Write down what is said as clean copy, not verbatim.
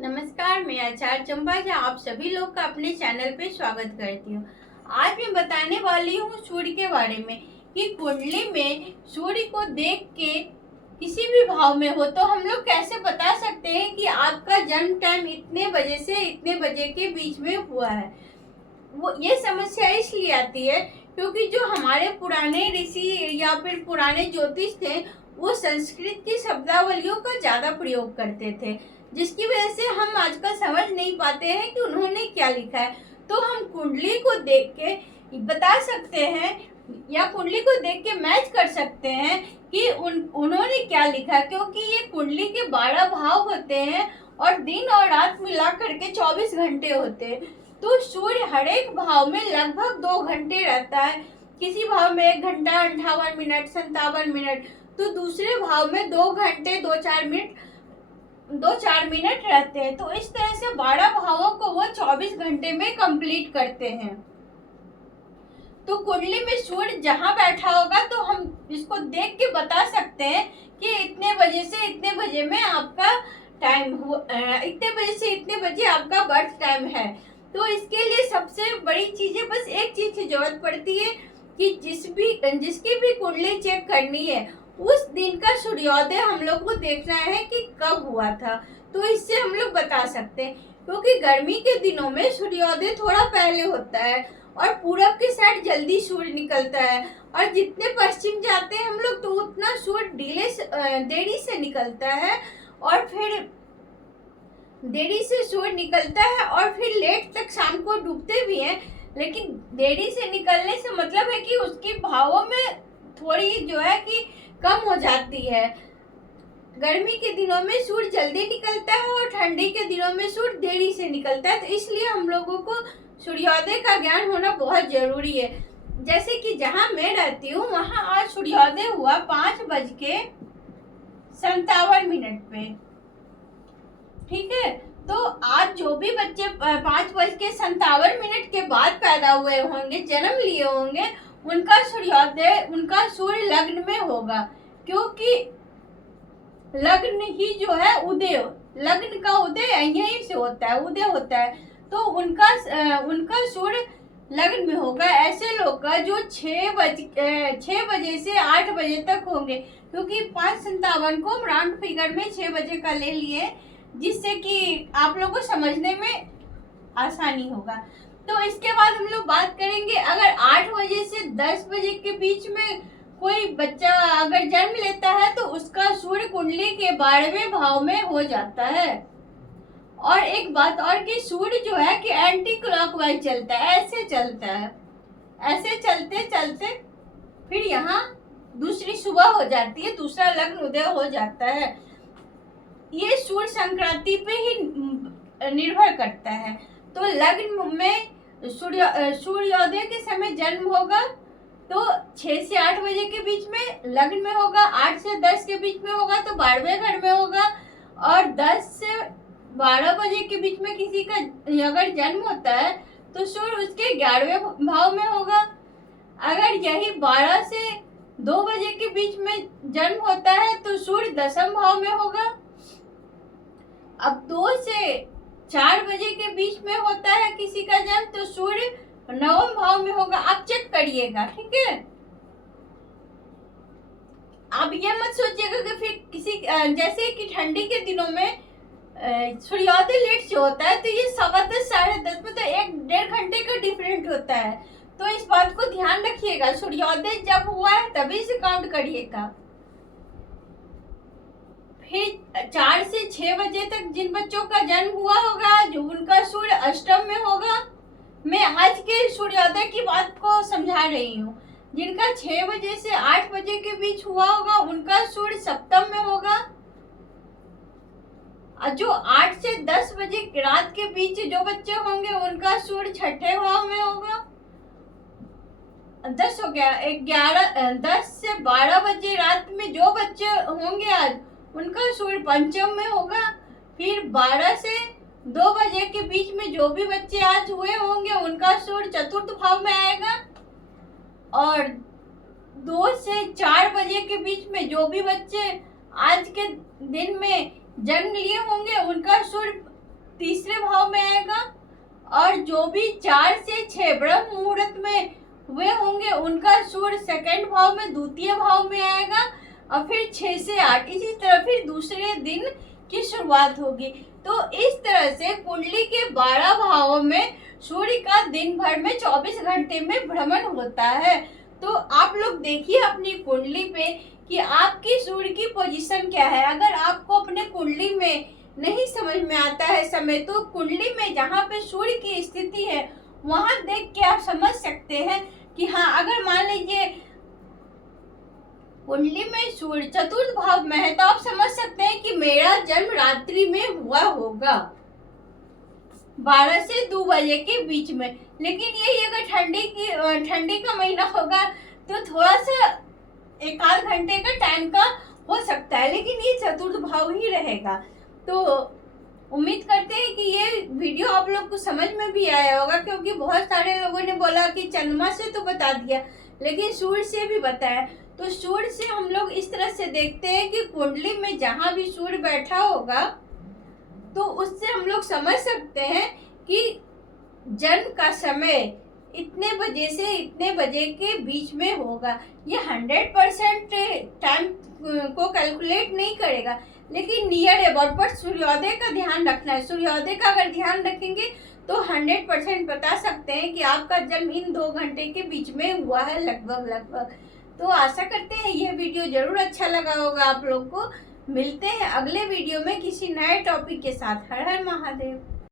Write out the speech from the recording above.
नमस्कार, मैं आचार्य चंपा जी आप सभी लोग का अपने चैनल पे स्वागत करती हूँ। आज मैं बताने वाली हूँ सूर्य के बारे में कि कुंडली में सूर्य को देख के किसी भी भाव में हो तो हम लोग कैसे बता सकते हैं कि आपका जन्म टाइम इतने बजे से इतने बजे के बीच में हुआ है। वो ये समस्या इसलिए आती है क्योंकि जो हमारे पुराने ऋषि या फिर पुराने ज्योतिष थे वो संस्कृत की शब्दावलियों का ज्यादा प्रयोग करते थे, जिसकी वजह से हम आजकल समझ नहीं पाते हैं कि उन्होंने क्या लिखा है। तो हम कुंडली को देख के बता सकते हैं या कुंडली को देख के मैच कर सकते हैं कि उन्होंने क्या लिखा है, क्योंकि ये कुंडली के 12 भाव होते हैं और दिन और रात मिला करके 24 घंटे होते हैं। तो सूर्य हर एक भाव में लगभग 2 घंटे रहता है, किसी भाव में 1 घंटा 58 मिनट 57 मिनट, तो दूसरे भाव में 2 घंटे 2-4 मिनट रहते हैं। तो इस तरह से 12 भावों को वो 24 घंटे में कंप्लीट करते हैं। तो कुंडली में सूर्य जहां बैठा होगा तो हम इसको देख के बता सकते हैं कि इतने बजे से इतने बजे में आपका टाइम इतने बजे से इतने बजे आपका बर्थ टाइम है। तो इसके लिए सबसे बड़ी चीज है, बस एक चीज की जरूरत पड़ती है कि जिसकी भी कुंडली चेक करनी है उस दिन का सूर्योदय हम लोग को देखना है कि कब हुआ था। तो इससे हम लोग बता सकते हैं, क्योंकि गर्मी के दिनों में सूर्योदय थोड़ा पहले होता है और पूरब के साइड जल्दी सूर्य निकलता है, और जितने पश्चिम जाते हैं हम लोग तो उतना सूर्य देरी से निकलता है, और फिर देरी से सूर्य निकलता है और फिर लेट तक शाम को डूबते भी हैं। लेकिन देरी से निकलने से मतलब है कि उसकी भावों में थोड़ी जो है कि कम हो जाती है। गर्मी के दिनों में सूर्य जल्दी निकलता है और ठंडी के दिनों में सूर्य देरी से निकलता है। तो इसलिए हम लोगों को सूर्योदय का ज्ञान होना बहुत जरूरी है। जैसे कि जहां मैं रहती हूँ वहां आज सूर्योदय हुआ 5:57 पे। ठीक है, तो आज जो भी बच्चे 5:57 के बाद पैदा हुए होंगे, जन्म लिए होंगे, उनका सूर्य लग्न में होगा, क्योंकि लग्न ही जो है लग्न का उदय यहीं से होता है, उदय होता है। तो उनका सूर्य लग्न में होगा। ऐसे लोग का जो 6 बजे से 8 बजे तक होंगे, क्योंकि 5:57 को राउंड फिगर में 6 बजे का ले लिए, जिससे कि आप लोगों को समझने में आसानी होगा। तो इसके बाद हम लोग बात करेंगे, अगर 8 बजे से 10 बजे के बीच में कोई बच्चा अगर जन्म लेता है तो उसका सूर्य कुंडली के 12वें भाव में हो जाता है। और एक बात और कि सूर्य जो है कि एंटी क्लॉकवाइज चलता है, ऐसे चलता है, ऐसे चलते चलते फिर यहाँ दूसरी सुबह हो जाती है, दूसरा लग्न उदय हो जाता है। ये सूर्य संक्रांति पे ही निर्भर करता है। तो लग्न में सूर्योदय के समय जन्म होगा तो 6 से 8 बजे के बीच में लग्न में होगा, 8 से 10 के बीच में होगा तो 12वें घर में होगा, और 10 से 12 बजे के बीच में किसी का अगर जन्म होता है तो सूर्य उसके 11वें भाव में होगा। अगर यही 12 से 2 बजे के बीच में जन्म होता है तो सूर्य 10वें भाव में होगा। अब 2 से 4 बजे के बीच में होता है किसी का जन्म तो सूर्य 9वें भाव में होगा। आप चेक करिएगा, ठीक है। आप ये मत सोचिएगा कि फिर किसी जैसे कि ठंडी के दिनों में सूर्योदय लेट से होता है तो ये 10:15 10:30 में तो 1-1.5 घंटे का डिफरेंट होता है। तो इस बात को ध्यान रखिएगा, सूर्योदय जब हुआ है तभी से काउंट करिएगा। फिर 4 से 6 बजे तक जिन बच्चों का जन्म हुआ होगा जो उनका सूर्य अष्टम में होगा। मैं आज के सूर्योदय की बात को समझा रही हूँ। जिनका 6 बजे से 8 बजे के बीच हुआ होगा उनका सूर्य सप्तम में होगा, और जो 8 से 10 बजे रात के बीच जो बच्चे होंगे उनका सूर्य 6ठे भाव में होगा। 10 हो गया, 10 से 12 बजे रात में जो बच्चे होंगे आज उनका सूर्य पंचम में होगा। फिर 12 से 2 बजे के बीच में जो भी बच्चे आज हुए होंगे उनका सूर्य चतुर्थ भाव में आएगा, और 2 से 4 बजे के बीच में जो भी बच्चे आज के दिन में जन्म लिए होंगे उनका सूर्य तीसरे भाव में आएगा, और जो भी 4 से 6 ब्रह्म मुहूर्त में हुए होंगे उनका सूर्य सेकंड भाव में द्वितीय भाव में आएगा, और फिर 6 से 8 इसी तरह फिर दूसरे दिन की शुरुआत होगी। तो इस तरह से कुंडली के 12 भावों में सूर्य का दिन भर में 24 घंटे में भ्रमण होता है। तो आप लोग देखिए अपनी कुंडली पे कि आपकी सूर्य की पोजीशन क्या है। अगर आपको अपने कुंडली में नहीं समझ में आता है समय, तो कुंडली में जहाँ पे सूर्य की स्थिति है वहां देख के आप समझ सकते हैं कि हाँ, अगर मान लीजिए कुंडली में सूर्य चतुर्थ भाव में है तो आप समझ सकते हैं कि मेरा जन्म रात्रि में हुआ होगा 12 से 2 बजे के बीच में। लेकिन यही अगर ठंडी का महीना होगा तो थोड़ा सा 1-8 घंटे का टाइम का हो सकता है, लेकिन ये चतुर्थ भाव ही रहेगा। तो उम्मीद करते हैं कि ये वीडियो आप लोग को समझ में भी आया होगा, क्योंकि बहुत सारे लोगों ने बोला कि चंद्रमा से तो बता दिया लेकिन सूर्य से भी बताया। तो सूर्य से हम लोग इस तरह से देखते हैं कि कुंडली में जहाँ भी सूर्य बैठा होगा तो उससे हम लोग समझ सकते हैं कि जन्म का समय इतने बजे से इतने बजे के बीच में होगा। ये 100% टाइम को कैलकुलेट नहीं करेगा, लेकिन नियर अबाउट पर सूर्योदय का ध्यान रखना है। सूर्योदय का अगर ध्यान रखेंगे तो 100% बता सकते हैं कि आपका जन्म इन 2 घंटे के बीच में हुआ है लगभग। तो आशा करते हैं यह वीडियो जरूर अच्छा लगा होगा आप लोग को। मिलते हैं अगले वीडियो में किसी नए टॉपिक के साथ। हर हर महादेव।